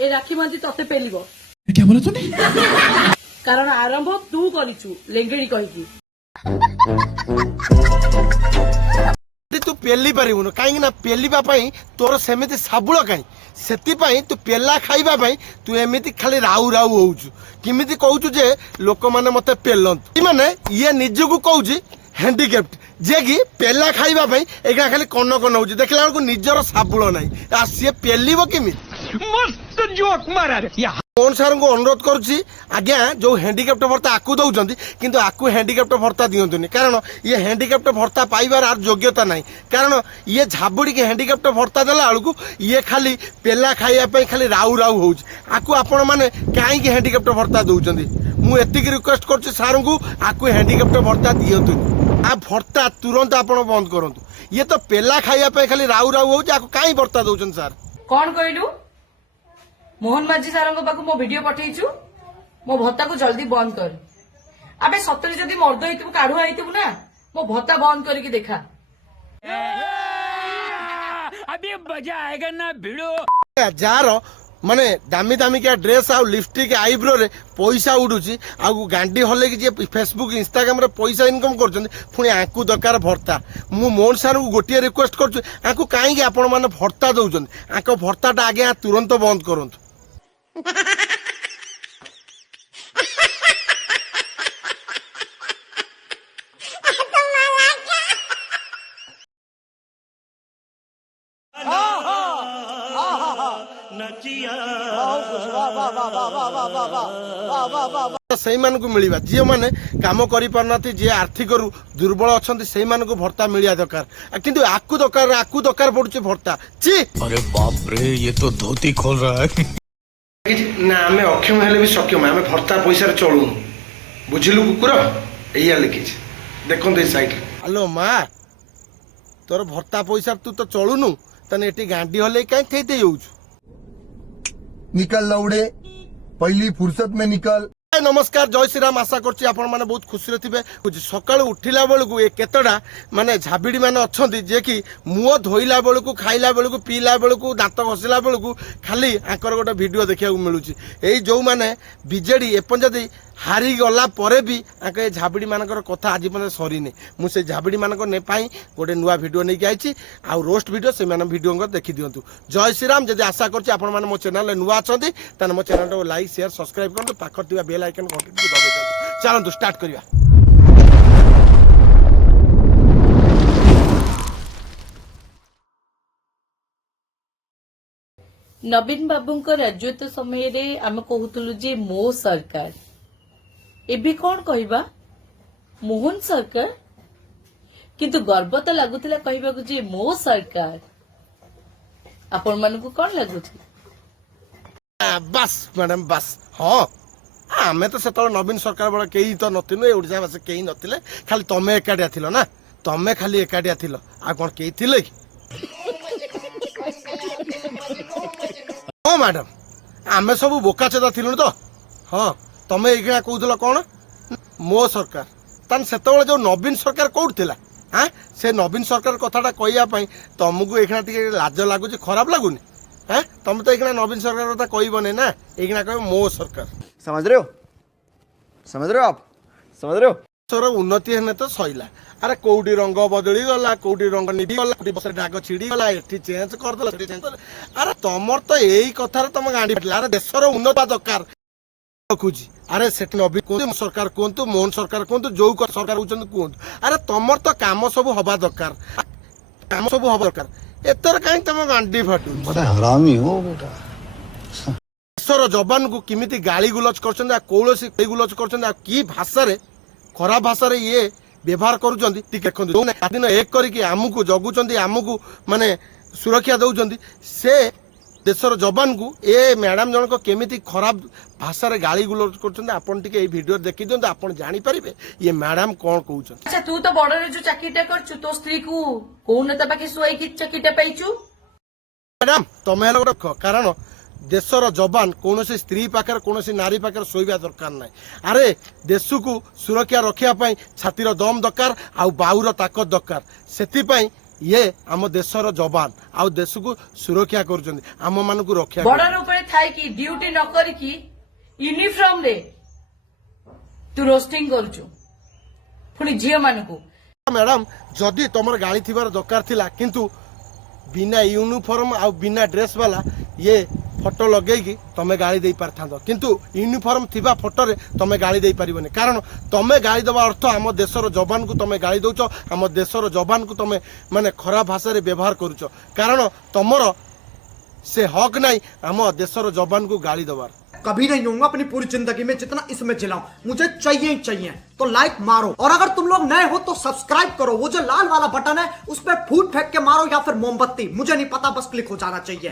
ए राखी मांझी तते पेलिबो। क्या बोला तूने? कारण आरंभ तू करिचु लेंगेड़ी कहिकी। तू पेली पारिबुन कहीं ना पेलिबा पई तोर सेमिति साबुळ कहीं सेति पई तू पेला खाइबा पई तू एमिति खाली राउ राउ होउछु किमिति कहउछु जे लोक माने मते पेलंत माने ये निजको कहउछि हैंडीकैप्ट जे कि पेला खाइबा पई एका खाली कन्न कन्न होउछि देखला को निजर साबुळ नाही आ से पेलिबो किमिति मस्त जोक मारा रे। मोहन सार को अनुरोध करुच्ची आज्ञा जो हैंडीकैप्ट भत्ता आकु दौरान किंतु आकु हैंडीकैप्ट भत्ता दिंतुनि कारण ये हैंडीकैप्ट भत्ता पाइबार आर योग्यता नहीं कारण ये झाबुड़ी के हैंडीकैप्ट भत्ता देला बेलू ये खाली पेला खाइबा खाली राउ राउ हो आकु आपण मैंने कहीं हैंडीकैप्ट भत्ता दौरान मुझे रिक्वेस्ट कर सार को आकु हैंडीकैप्ट भत्ता दिंतुनि आ भत्ता तुरंत आप बंद करूँ ये तो पेला खाइबा खाली राउ राउ हो कहीं भत्ता दौरान सार कौन कहलु मोहन माझी सारंग पाखु मो वीडियो पठेइछु मो भत्ता को जल्दी बंद कर। अबे सतरी जदि मर्द हेतु काढुआ हेतु ना मो भत्ता बंद करके देखा। अभी मजा आएगा ना भिड़ो जार माने दामी दामी क्या ड्रेस आउ लिपस्टिक आईब्रो रे पैसा उडुची आउ गांडी हले कि जे फेसबुक इंस्टाग्राम रे पैसा इनकम करछन पुणी आंकु दरकार भर्ता मु मोहन सार को गोटिए रिक्वेस्ट करछु आंकु काहे कि आपण माने भर्ता दउछन आंको भर्ताटा आगे तुरंत बंद करंतु। से मिलवा जी मैंने कम कर जी आर्थिक दुर्बल अच्छा से भत्ता मिलवा दरकार किंतु आकु दरकार पड़ुचे भत्ता ची। अरे बाप रे ये तो धोती खोल रहा है ना आम अक्षम हेले भी सक्षम आम भत्ता पैसा चलू बुझिलु कुकुर या लिखी देखो सैड हेलो माँ तोर भत्ता पैसा तू तो चलुनु तने एटी गांडी हले कहीं थे निकल लौड़े पहली फुर्सत में निकल। नमस्कार जय श्रीराम आशा करछि आपण माने बहुत खुशी थे सकाल उठिला बेलू ये केतटा माने झाबिड़ी माने अच्छी जे कि मुह धोइला बेलू खाइला बेलू पीला बेलू दांत घषिला बेलू खाली आंकर गोटे वीडियो देखा मिलूँ यही जो मैंने बीजेडी एपंदी हारी गला परे भी आंके झाबिड़ी मानकर कथा आज पर्यटन सरीनी मुझे झाबिड़ी मानक ने पाई गोटे नुआ वीडियो नहीं आई आ रोस्ट वीडियो से वीडियो देखी दिंतु। जय श्रीराम जब आशा कर मो चैनल नुआ अच्छा मो चैनल को लाइक शेयर सब्सक्राइब करूँ पाखर बेल आइकन घंटी दबाई चलतु स्टार्ट करिया। नवीन बाबू राजत्व समय आम कहूलु जे मो सरकार एबे कौन कहबा मोहन सरकार किंतु गर्व तो लगुला कहबा जे मो सरकार आपण मानकु कौन लगुच बस मैडम बस हाँ आमे तो से नवीन सरकार बड़ा कई तो नथिलु ओडिसा बास कई नथिले खाली तमे एकाडिया थिलो ना तमे खाली एकाडिया थिलो आ कोन कई थिले कि हाँ मैडम आमे सब बोका चेदा थिलु तो हाँ तमे एगणा कहूल कौन मो सरकार तान से जो नवीन सरकार कौट थिला हाँ से नवीन सरकार कथाटा कहवाई तुमको ये लाज लगुच खराब लगुनि हाँ तुम तो ये नवीन सरकार कथा कहबने ना ये कह मो सरकार समझ रहे हो आप समझ रहे हो सर उन्नति है तो सैला अरे कौटी रंग बदली गला कौटी रंग निभी गला कौटी बस डाक छिड़ी गला एठी चेंज करदेला सेठी चेंज करदेला अरे तुमर तो यही कथार तुम गांडी फटला अरे देशर उन्नति दरकार खोजी अरे से नवीन कहतु सरकार कहतु मोहन सरकार कहतु जो सरकार होती कहतु अरे तुमर तो काम सब हवा दरकार काम सब हवा दरकार एतर कहीं तुम गांडी फाटू हरामी हो बेटा देशर जवान को किमिति गाली गुलज कर कौलसी गाली गुलज कर कि भाषा खराब भाषा ये व्यवहार करुँच देखो दिन एक करमको जगुंट आमको माने सुरक्षा दौरान से देशर जवान को ए मैडम जनक केमिति खराब भाषा रे गाली गुलज कर वीडियो देखी दिखाते आप जानीपारे ये मैडम कौन कहते। अच्छा तू तो बॉर्डर जो चाकरीटा कर तो स्त्री को कौन नेता पाखे शुआई चाकरीटा पाइचु मैडम तुम्हें गोटे कारण देशर जवान कौन स्त्री पाखे कौन नारी पाखे शोवा दरकार ना अरे देश को सुरक्षा रखापी छातीर दम दरकार आउ बाहुर ताकत दरकार से ये आम देशर जवान आउ देश को सुरक्षा कर आम मान रक्षा बॉर्डर ऊपर थाई कि ड्यूटी न करिकी यूनिफॉर्म रे तू रोस्टिंग करूछु पुणी झियो मानकू मैडम जदि तुम गाड़ी थी दरकार थिला किंतु बिना यूनिफॉर्म आ बिना ड्रेस वाला ये फोटो लगेगी तुम्हें गाड़ी दे पारथांत किंतु यूनिफॉर्म थिबा फोटो रे तुम्हें गाड़ी दे पारिबनी कारण तुम्हें गाड़ी देवा अर्थ आम देशर जवान को तुम्हें गाड़ी दौच आम देशर जवान को तुम्हें माने खराब भाषा रे व्यवहार करुच कारण तुमर से हक नहीं आम देशर जवान को गाड़ी देवार कभी नहीं होऊंगा अपनी पूरी जिंदगी में जितना इसमें चिल्लाऊं मुझे चाहिए ही चाहिए तो लाइक मारो और अगर तुम लोग नए हो तो सब्सक्राइब करो वो जो लाल वाला बटन है उस पर फूट फेंक के मारो या फिर मोमबत्ती मुझे नहीं पता बस क्लिक हो जाना चाहिए